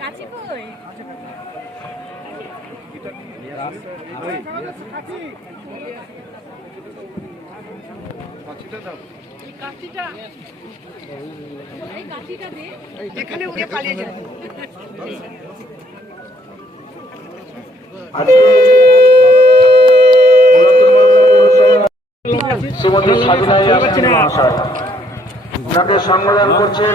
কাছে কই এখানে উড়ে পালিয়ে শ্রীমতী সাবিনা মহাশয় ওনাকে করছেন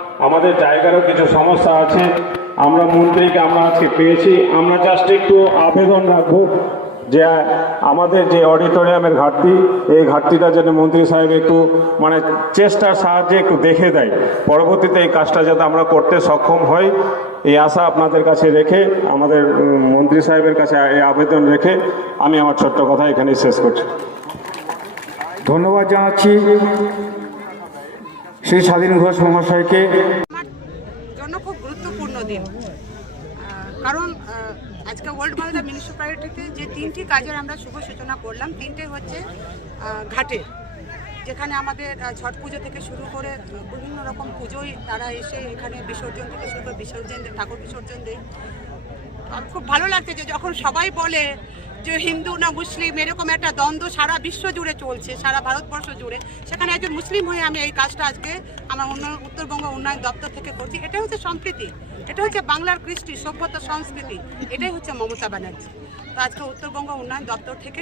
আমাদের জায়গারও কিছু সমস্যা আছে। আমরা মন্ত্রীকে আমরা আজকে পেয়েছি। আমরা জাস্ট একটু আবেদন রাখব যে, আমাদের যে অডিটোরিয়ামের ঘাটতি, এই ঘাটতিটা যেন মন্ত্রী সাহেব একটু মানে চেষ্টার সাহায্যে একটু দেখে দেয়। পরবর্তীতে এই কাজটা যাতে আমরা করতে সক্ষম হই, এই আশা আপনাদের কাছে রেখে, আমাদের মন্ত্রী সাহেবের কাছে এই আবেদন রেখে আমি আমার ছোট্ট কথা এখানেই শেষ করছি। ধন্যবাদ জানাচ্ছি। শ্রী স্বাধীন ঘোষ মহাশয়কে জন্য খুব গুরুত্বপূর্ণ দিন। কারণ আজকে ওয়ার্ল্ড মালদা মিউনিসিপ্যালিটিতে যে তিনটি কাজের আমরা শুভ সূচনা করলাম, তিনটে হচ্ছে ঘাটে, যেখানে আমাদের ছট পুজো থেকে শুরু করে বিভিন্ন রকম পুজোই তারা এসে এখানে বিসর্জন থেকে শুরু করে, বিসর্জন ঠাকুর বিসর্জন দেয়। খুব ভালো লাগছে যে যখন সবাই বলে যে হিন্দু না মুসলিম, এরকম একটা দ্বন্দ্ব সারা বিশ্ব জুড়ে চলছে, সারা ভারতবর্ষ জুড়ে। সেখানে একজন মুসলিম হয়ে আমি এই কাজটা আজকে আমার উত্তরবঙ্গ উন্নয়ন দপ্তর থেকে করছি। এটা হচ্ছে সম্প্রীতি, এটা হচ্ছে বাংলার কৃষ্টি, সভ্যতা, সংস্কৃতি, এটাই হচ্ছে মমতা ব্যানার্জি। তো আজকে উত্তরবঙ্গ উন্নয়ন দপ্তর থেকে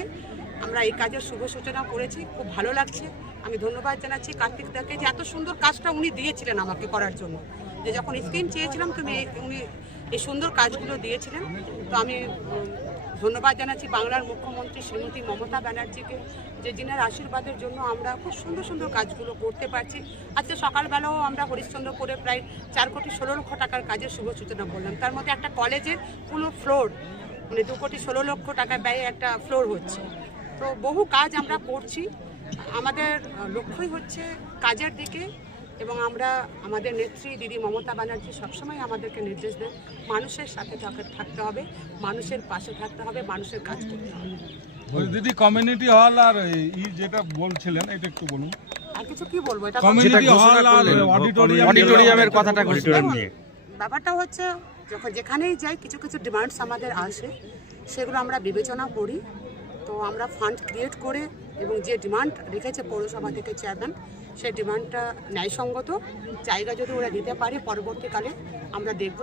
আমরা এই কাজের শুভ সূচনা করেছি, খুব ভালো লাগছে। আমি ধন্যবাদ জানাচ্ছি কার্তিক দাকে যে এত সুন্দর কাজটা উনি দিয়েছিলেন আমাকে করার জন্য। যে যখন স্কিম চেয়েছিলাম, তুমি উনি এই সুন্দর কাজগুলো দিয়েছিলেন। তো আমি ধন্যবাদ জানাচ্ছি বাংলার মুখ্যমন্ত্রী শ্রীমতী মমতা ব্যানার্জিকে যে যিনার আশীর্বাদের জন্য আমরা খুব সুন্দর সুন্দর কাজগুলো করতে পারছি। আজকে সকালবেলাও আমরা হরিশ্চন্দ্রপুরে প্রায় চার কোটি ষোলো লক্ষ টাকার কাজের শুভ সূচনা করলাম। তার মধ্যে একটা কলেজের পুরো ফ্লোর মানে দু কোটি ষোলো লক্ষ টাকা ব্যয়ে একটা ফ্লোর হচ্ছে। তো বহু কাজ আমরা করছি। আমাদের লক্ষ্যই হচ্ছে কাজের দিকে এবং আমরা আমাদের নেত্রী দিদি মমতা ব্যানার্জি সবসময় আমাদেরকে নির্দেশ দেন মানুষের সাথে থাকা- থাকতে হবে মানুষের পাশে থাকতে হবে মানুষের কাজ করতে হবে। দিদি কমিউনিটি হল আর ই যেটা বলছিলেন এটা একটু বলুন। আর কিছু কি বলব? এটা কমিউনিটি হল আর অডিটোরিয়াম অডিটোরিয়ামের কথাটা দেখুন, ব্যাপারটা হচ্ছে যখন যেখানেই যাই কিছু কিছু ডিমান্ডস আমাদের আসে সেগুলো আমরা বিবেচনা করি। তো আমরা ফান্ড ক্রিয়েট করে এবং যে ডিমান্ড রেখেছে পৌরসভা থেকে চেয়ারম্যান সেই ডিমান্ডটা ন্যায়সঙ্গত। জায়গা যদি ওরা দিতে পারে পরবর্তীকালে আমরা দেখব